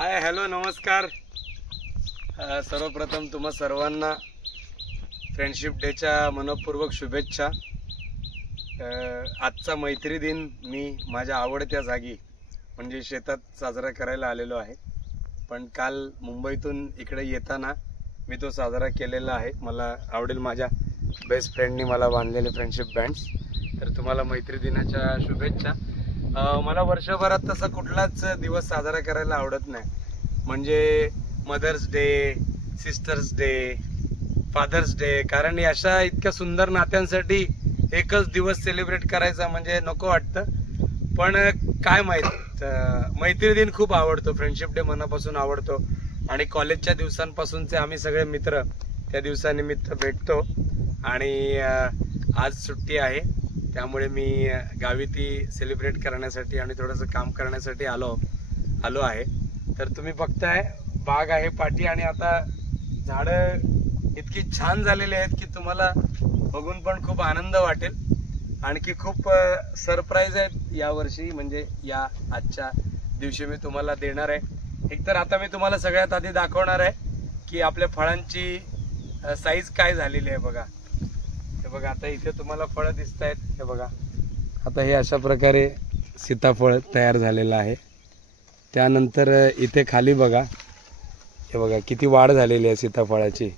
Hi hello नमस्कार। सर्वप्रथम तुम्हा सर्वांना फ्रेंडशिप डेच्या मनपूर्वक शुभेच्छा। आजचा मैत्री दिन मी माझ्या आवडत्या जागी म्हणजे शेतात साजरा करायला आलेलो आहे, पण काल मुंबईतून इकडे येताना मी तो साजरा केलेला आहे। मला आवडेल माझ्या बेस्ट फ्रेंडनी मला बांधलेले फ्रेंडशिप बँड्स। तर तुम्हाला मैत्री दिनाच्या शुभेच्छा। मला वर्षभरात तसा कुठलाच दिवस साजरा करायला आवडत नाही, म्हणजे mother's day, sister's day, father's day, कारण अशा इतक्या सुंदर नात्यांसाठी एकच दिवस सेलिब्रेट करायचा म्हणजे नको वाटतं। पण काय माहित, मैत्री दिन खूप आवडतो, फ्रेंडशिप डे मनापासून आवडतो आणि कॉलेजच्या दिवसांपासूनचे आम्ही सगळे मित्र त्या दिवसानिमित्त भेटतो आणि आज सुट्टी आहे त्यामुळे मी गावी ती सेलिब्रेट करण्यासाठी आणि थोडंसं काम करण्यासाठी आलो आहे। तर तुम्ही बघताय बाग आहे पाठी आणि आता झाडं इतकी छान झालेली आहेत की तुम्हाला बघून पण खूप आनंद वाटेल। आणखी खूप सरप्राईज आहेत यावर्षी, म्हणजे या आजच्या दिवशी मी तुम्हाला देणार आहे। एकतर आता मी तुम्हाला सगळ्यात आधी दाखवणार आहे की आपल्या फळांची साईज काय झालेली आहे। बघा हे बघा, आता इथे तुम्हाला फळं दिसत आहेत, हे बघा आता हे अशा प्रकारे सीताफळ तयार झालेलं आहे। त्यानंतर इथे खाली बघा, हे बघा किती वाढ झालेली आहे सीताफळाची।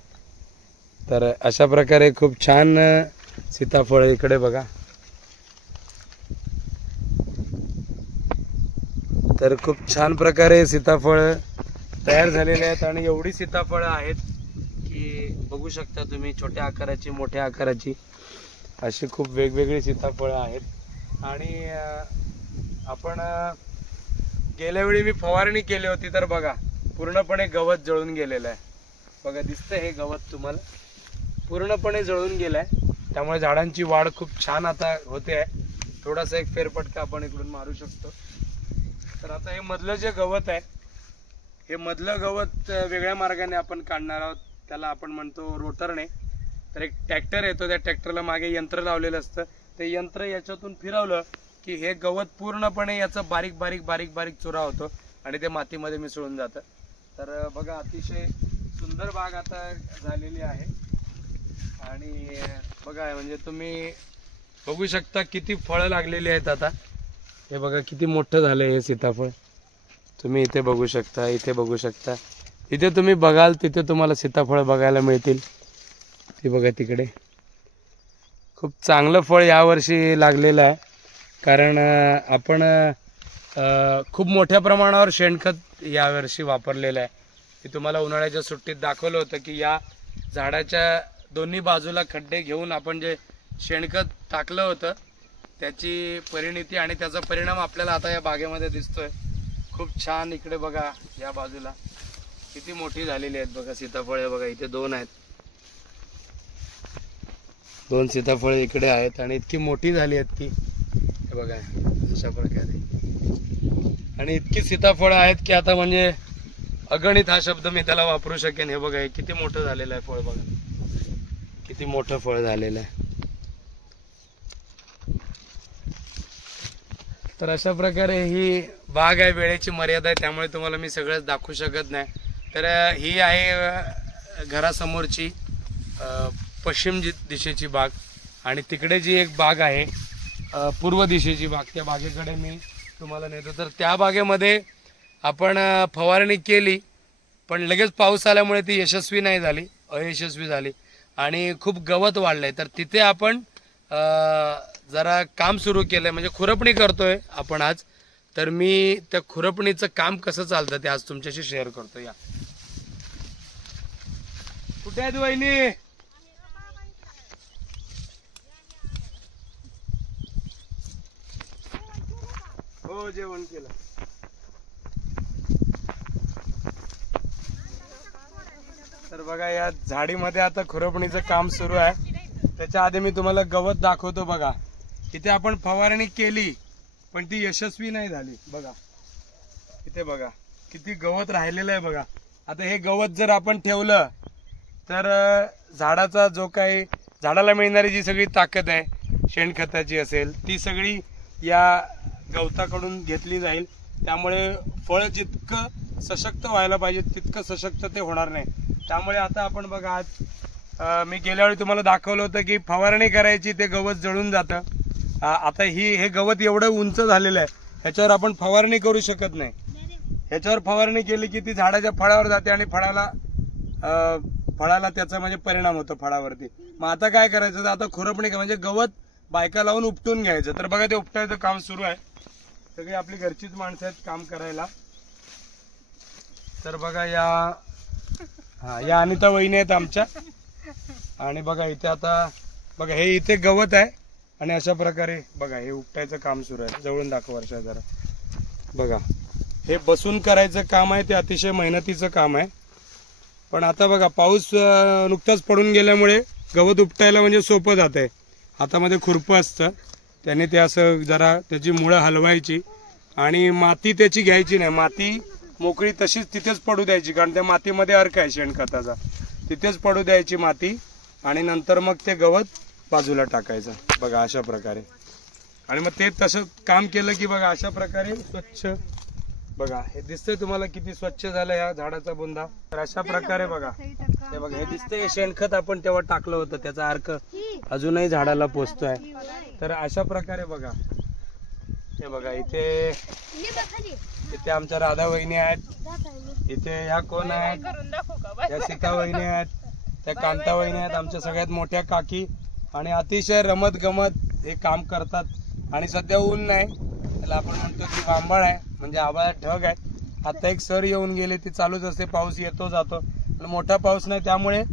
तर अशा प्रकारे खूप छान सीताफळ इकडे बघा। तर खूप छान प्रकारे सीताफळ तयार झालेले आहेत आणि एवढी सीताफळ आहेत की बघू शकता तुम्ही, छोट्या आकाराची, मोठ्या आकाराची, अशी खूप वेगवेगळी सीताफळ आहेत। आणि आपण गेल्या वेळी मी फवारणी केली होती तर बघा पूर्णपणे गवत जळून गेलेलं आहे। बघा दिसतंय हे गवत तुम्हाला, पूर्णपणे जळून गेलंय, त्यामुळे झाडांची वाढ खूप छान आता होते आहे। थोडासा एक फेरफटका आपण इकडून मारू शकतो। तर आता हे मधलं जे गवत आहे, हे मधलं गवत वेगळ्या मार्गाने आपण काढणार आहोत, त्याला आपण म्हणतो रोटरने। तर एक ट्रॅक्टर येतो, त्या ट्रॅक्टरला मागे यंत्र लावलेलं असतं, ते यंत्र याच्यातून फिरवलं की हे गवत पूर्णपणे याचं बारीक बारीक बारीक बारीक चुरा होतो आणि ते मातीमध्ये मिसळून जातं। तर बघा अतिशय सुंदर बाग आता झालेली आहे आणि बघा म्हणजे तुम्ही बघू शकता किती फळं लागलेली आहेत आता। हे बघा किती मोठं झालंय हे सीताफळ, तुम्ही इथे बघू शकता, इथे बघू शकता, इथे तुम्ही बघाल तिथे तुम्हाला सीताफळ बघायला मिळतील। ते बघा तिकडे खूप चांगलं फळ यावर्षी लागलेलं आहे, कारण आपण खूप मोठ्या प्रमाणावर शेणखत यावर्षी वापरलेलं आहे। मी तुम्हाला उन्हाळ्याच्या सुट्टीत दाखवलं होतं की या झाडाच्या दोन्ही बाजूला खड्डे घेऊन आपण जे शेणखत टाकलं होतं त्याची परिणिती आणि त्याचा परिणाम आपल्याला आता या बागेमध्ये दिसतोय। खूप छान इकडे बघा, या बाजूला किती मोठी झालेली आहेत बघा सीताफळे। बघा इथे दोन आहेत, दोन सीताफळे इकडे आहेत आणि इतकी मोठी झाली आहेत की हे बघा अशा प्रकारे, आणि इतकी सीताफळं आहेत की आता म्हणजे अगणित हा शब्द मी त्याला वापरू शकेन। हे बघा हे किती मोठं झालेलं आहे फळ, बघा किती मोठं फळ झालेलं आहे। तर अशा प्रकारे ही बाग आहे, वेळेची मर्यादा आहे त्यामुळे तुम्हाला मी सगळंच दाखवू शकत नाही। तर ही आहे घरासमोरची पश्चिम दिशेची बाग आणि तिकडे जी एक बाग आहे पूर्व दिशेची बाग, त्या बागेकडे मी तुम्हाला नेतो। तर त्या बागेमध्ये आपण फवारणी केली पण लगेच पाऊस आल्यामुळे ती यशस्वी नाही झाली, अयशस्वी झाली आणि खूप गवत वाढलंय। तर तिथे आपण जरा काम सुरू केलंय, म्हणजे खुरपणी करतोय आपण आज। तर मी त्या खुरपणीचं काम कसं चालतं ते आज तुमच्याशी शेअर करतो। या कुठे आहेत वहिनी? हो जेवण केलं। तर बघा या झाडीमध्ये आता खुरपणीचं काम सुरू आहे। त्याच्या आधी मी तुम्हाला गवत दाखवतो। बघा इथे आपण फवारणी केली पण ती यशस्वी नाही झाली। बघा इथे बघा किती गवत राहिलेलं आहे बघा। आता हे गवत जर आपण ठेवलं तर झाडाचा जो काही, झाडाला मिळणारी जी सगळी ताकद आहे शेणखताची असेल ती सगळी या गवताकडून घेतली जाईल, त्यामुळे फळ जितकं सशक्त व्हायला पाहिजे तितकं सशक्त ते होणार नाही. त्यामुळे आता आपण बघा आज मी गेल्या वेळी तुम्हाला दाखवलं होतं की फवारणी करायची, ते गवत जळून जातं. आता हे गवत एवढं उंच झालेलं आहे, ह्याच्यावर आपण फवारणी करू शकत नाही. ह्याच्यावर फवारणी केली की ती झाडाच्या फळावर जाते आणि फळाला त्याचा म्हणजे परिणाम होतो फळावरती. मग आता काय करायचं, आता खुरपणी म्हणजे गवत बायका लावून उपटून घ्यायचं. तर बघा ते उपटायचं काम सुरू आहे. सगळी आपली घरचीच माणसं आहेत काम करायला. तर बघा या अनिता वहिनी आहेत आमच्या. आणि बघा इथे आता बघा हे इथे गवत आहे आणि अशा प्रकारे बघा हे उपटायचं काम सुरू आहे. जवळून दाखव वर्षा जरा. बघा हे बसून करायचं काम आहे, ते अतिशय मेहनतीचं काम आहे. पण आता बघा पाऊस नुकताच पडून गेल्यामुळे गवत उपटायला म्हणजे सोपं जात आहे. हातामध्ये खुरपं असतं, त्याने ते असं जरा त्याची मुळं हलवायची आणि माती त्याची घ्यायची नाही. माती मोकळी तशीच तिथेच पडू द्यायची, कारण त्या मातीमध्ये अर्क आहे शेणखताचा. तिथेच पडू द्यायची माती आणि नंतर मग ते गवत बाजूला टाकायचं. बघा अशा प्रकारे. आणि मग ते तसं काम केलं की बघा अशा प्रकारे स्वच्छ, बघा हे दिसतंय तुम्हाला किती स्वच्छ झालं या झाडाचा बुंदा. तर अशा प्रकारे बघा हे बघा हे दिसतंय शेणखत आपण तेव्हा टाकलं होतं, त्याचा अर्क अजूनही झाडाला पोचतोय. तर अशा प्रकारे बघा हे बघा इथे आमच्या राधा वहिनी आहेत, इथे ह्या कोण आहेत, या सीता वहिनी आहेत, त्या कांता वहिनी आहेत, आमच्या सगळ्यात मोठ्या काकी. आणि अतिशय रमत गमत हे काम करतात. आणि सध्या ऊन नाही, त्याला आपण म्हणतो की वांबळ आहे, म्हणजे आभाळात ढग आहे. आता एक सर येऊन गेले, ती चालूच असते, पाऊस येतो जातो. पण मोठा पाऊस नाही, त्यामुळे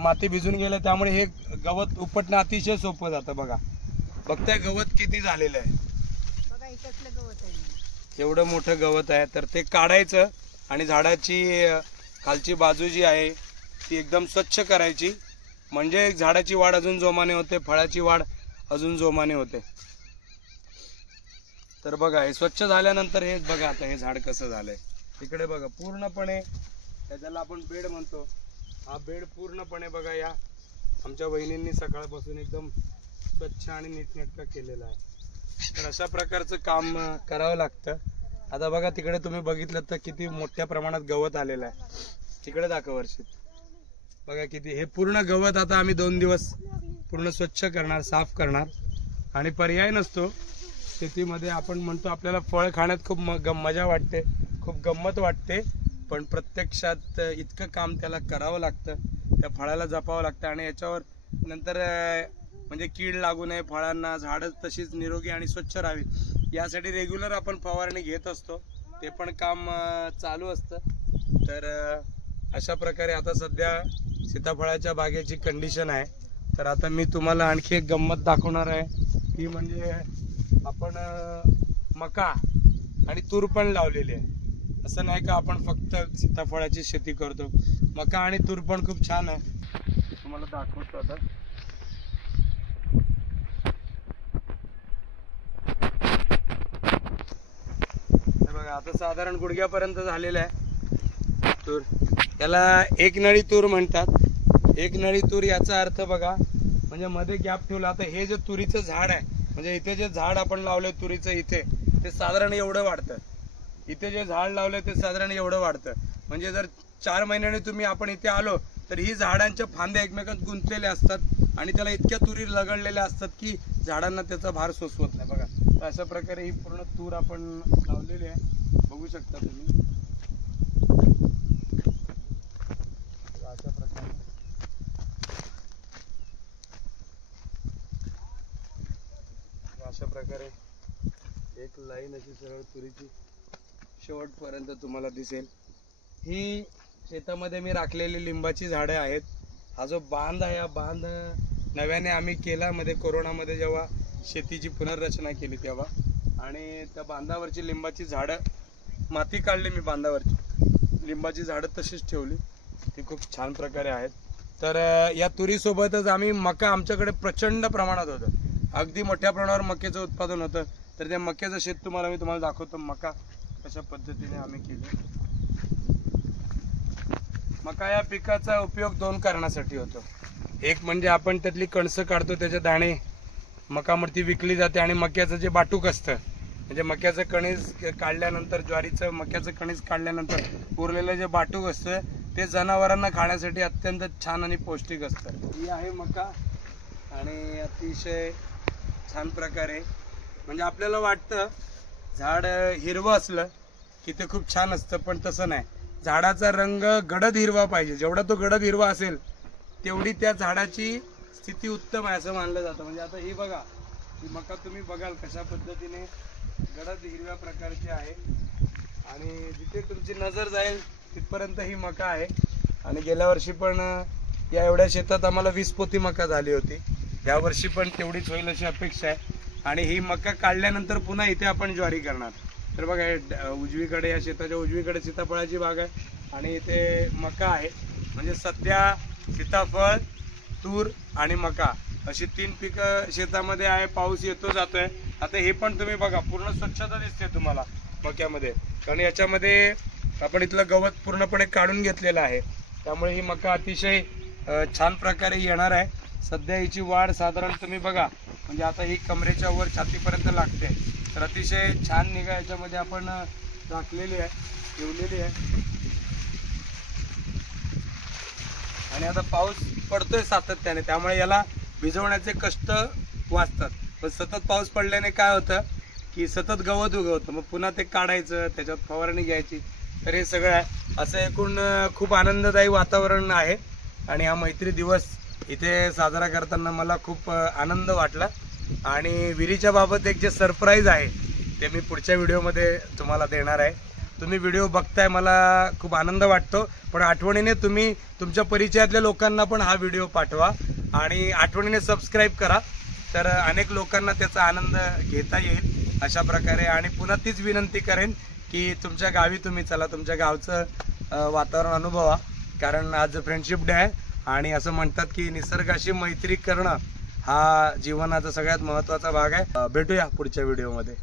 माती भिजून गेले, त्यामुळे हे गवत उपटणं अतिशय सोपं जातं. बघा बघताय गवत किती झालेलं आहे, एवढं मोठं गवत आहे. तर ते काढायचं आणि झाडाची खालची बाजू जी आहे ती एकदम स्वच्छ करायची, म्हणजे झाडाची वाढ अजून जोमाने होते, फळाची वाढ अजून जोमाने होते. तर बघा हे स्वच्छ झाल्यानंतर हे बघा आता हे झाड कसं झालंय. इकडे बघा पूर्णपणे त्याला आपण बेड म्हणतो, हा बेड पूर्णपणे बघा या आमच्या वहिनींनी सकाळपासून एकदम स्वच्छ आणि नीटनेटका केलेला आहे. तर अशा प्रकारचं काम करावं लागतं. आता बघा तिकडे तुम्ही बघितलं तर किती मोठ्या प्रमाणात गवत आलेलं आहे. तिकडे दाखव वर्षित, बघा किती. हे पूर्ण गवत आता आम्ही 2 दिवस पूर्ण स्वच्छ करणार, साफ करणार. आणि पर्याय नसतो शेतीमध्ये. आपण म्हणतो आपल्याला फळ खाण्यात खूप मजा वाटते, खूप गंमत वाटते, पण प्रत्यक्षात इतकं काम त्याला करावं लागतं, त्या फळाला जपावं लागतं. आणि याच्यावर नंतर म्हणजे कीड लागू नये फळांना, झाडं तशीच निरोगी आणि स्वच्छ राहावी यासाठी रेग्युलर आपण फवारणी घेत असतो, ते पण काम चालू असतं. तर अशा प्रकारे आता सध्या सीताफळाच्या बागेची कंडिशन आहे. तर आता मी तुम्हाला आणखी एक गंमत दाखवणार आहे, ती म्हणजे आपण मका आणि तूर पण लावलेली आहे. असं नाही का आपण फक्त सीताफळाची शेती करतो, मका आणि तूर पण खूप छान आहे. तुम्हाला दाखवतो आता. बघा आता साधारण गुडघ्यापर्यंत झालेलं आहे तूर. याला एक नळी तूर म्हणतात. एक नळी तूर याचा अर्थ बघा म्हणजे मध्ये गॅप ठेवला. आता हे जे तुरीचं झाड आहे, म्हणजे इथे जे झाड आपण लावलंय तुरीचं, इथे ते साधारण एवढं वाढतं. इथे जे झाड लावलंय ते साधारण एवढं वाढतं. म्हणजे जर 4 महिन्याने तुम्ही आपण इथे आलो तर ही झाडांच्या फांद्या एकमेकांत गुंतलेल्या असतात आणि त्याला इतक्या तुरी लगडलेल्या असतात की झाडांना त्याचा भार सोसवत नाही. बघा तर अशा प्रकारे ही पूर्ण तूर आपण लावलेली आहे, बघू शकता तुम्ही. अशा प्रकारे अशा प्रकारे एक लाईन अशी सरळ तुरीची शेवटपर्यंत तुम्हाला दिसेल. ही शेतामध्ये मी राखलेली लिंबाची झाडे आहेत. हा जो बांध आहे, हा बांध नव्याने आम्ही केला मध्ये कोरोनामध्ये, जेव्हा शेतीची पुनर्रचना केली तेव्हा. आणि त्या बांधावरची लिंबाची झाडं, माती काढली मी बांधावरची, लिंबाची झाडं तशीच ठेवली, ती खूप छान प्रकारे आहेत. तर या तुरीसोबतच आम्ही मका, आमच्याकडे प्रचंड प्रमाणात होतं, अगदी मोठ्या प्रमाणावर मक्याचं उत्पादन होतं. तर त्या मक्याचं शेत तुम्हाला दाखवतो, मका कशा पद्धतीने आम्ही केली. मका या पिकाचा उपयोग 2 कारणासाठी होतो. एक म्हणजे आपण त्यातली कणसं काढतो, त्याचे दाणे मकावरती विकली जाते, आणि मक्याचं जे बाटूक असतं म्हणजे मक्याचं कणीस काढल्यानंतर, ज्वारीचं मक्याचं कणीस काढल्यानंतर उरलेलं जे बाटूक असतं ते जनावरांना खाण्यासाठी अत्यंत छान आणि पौष्टिक असतं. ही आहे मका आणि अतिशय छान प्रकारे, म्हणजे आपल्याला वाटतं झाड हिरवं असलं की ते खूप छान असतं, पण तसं नाही. झाडाचा रंग गडद हिरवा पाहिजे. जेवढा तो गडद हिरवा असेल तेवढी त्या झाडाची स्थिती उत्तम आहे असं मानलं जातं. म्हणजे आता ही बघा, ही मका तुम्ही बघाल कशा पद्धतीने गडद हिरव्या प्रकारची आहे आणि जिथे तुमची नजर जाईल तिथपर्यंत ही मका आहे. आणि गेल्या वर्षी पण या एवढ्या शेतात आम्हाला 20 पोती मका झाली होती. या वर्षी पण तेवढीच होईल अशी अपेक्षा आहे. आणि ही मका काढल्यानंतर पुन्हा इथे आपण ज्वारी करणार. तर बघा उजवीकडे, या शेताच्या उजवीकडे सीताफळाची बाग आहे आणि इथे मका आहे. म्हणजे सध्या सीताफळ, तूर आणि मका अशी 3 पिकं शेतामध्ये आहे. पाऊस येतो जातोय. आता हे पण तुम्ही बघा, पूर्ण स्वच्छता दिसते तुम्हाला मक्यामध्ये, कारण याच्यामध्ये आपण इथलं गवत पूर्णपणे काढून घेतलेलं आहे. त्यामुळे ही मका अतिशय छान प्रकारे येणार आहे. सध्या हिची वाढ साधारण तुम्ही बघा, म्हणजे आता ही कमरेच्या वर छातीपर्यंत लागते. तर अतिशय छान निगा याच्यामध्ये आपण राखलेली आहे, ठेवलेली आहे. आणि आता पाऊस पडतोय सातत्याने, त्यामुळे याला भिजवण्याचे कष्ट वाचतात. पण सतत पाऊस पडल्याने काय होतं की सतत गवत उगवतं, मग पुन्हा ते काढायचं, त्याच्यात फवारणी घ्यायची. तर हे सगळं आहे. असं एकूण खूप आनंददायी वातावरण आहे. आणि हा मैत्री दिवस इथे साजरा करताना मला खूप आनंद वाटला. आणि विहिरीच्या बाबत एक जे सरप्राईज आहे ते मी पुढच्या व्हिडिओमध्ये तुम्हाला देणार आहे. तुम्ही व्हिडिओ बघताय, मला खूप आनंद वाटतो, पण आठवणीने तुम्ही तुमच्या परिचयातल्या लोकांना पण हा व्हिडिओ पाठवा आणि आठवणीने सबस्क्राईब करा. तर अनेक लोकांना त्याचा आनंद घेता येईल अशा प्रकारे. आणि पुन्हा तीच विनंती करेन की तुमच्या गावी तुम्ही चला, तुमच्या गावचं वातावरण अनुभवा, कारण आज फ्रेंडशिप डे आहे. आणि असं म्हणतात की निसर्गाशी मैत्री करणं हा जीवनाचा सगळ्यात महत्त्वाचा भाग आहे. भेटूया पुढच्या व्हिडिओमध्ये.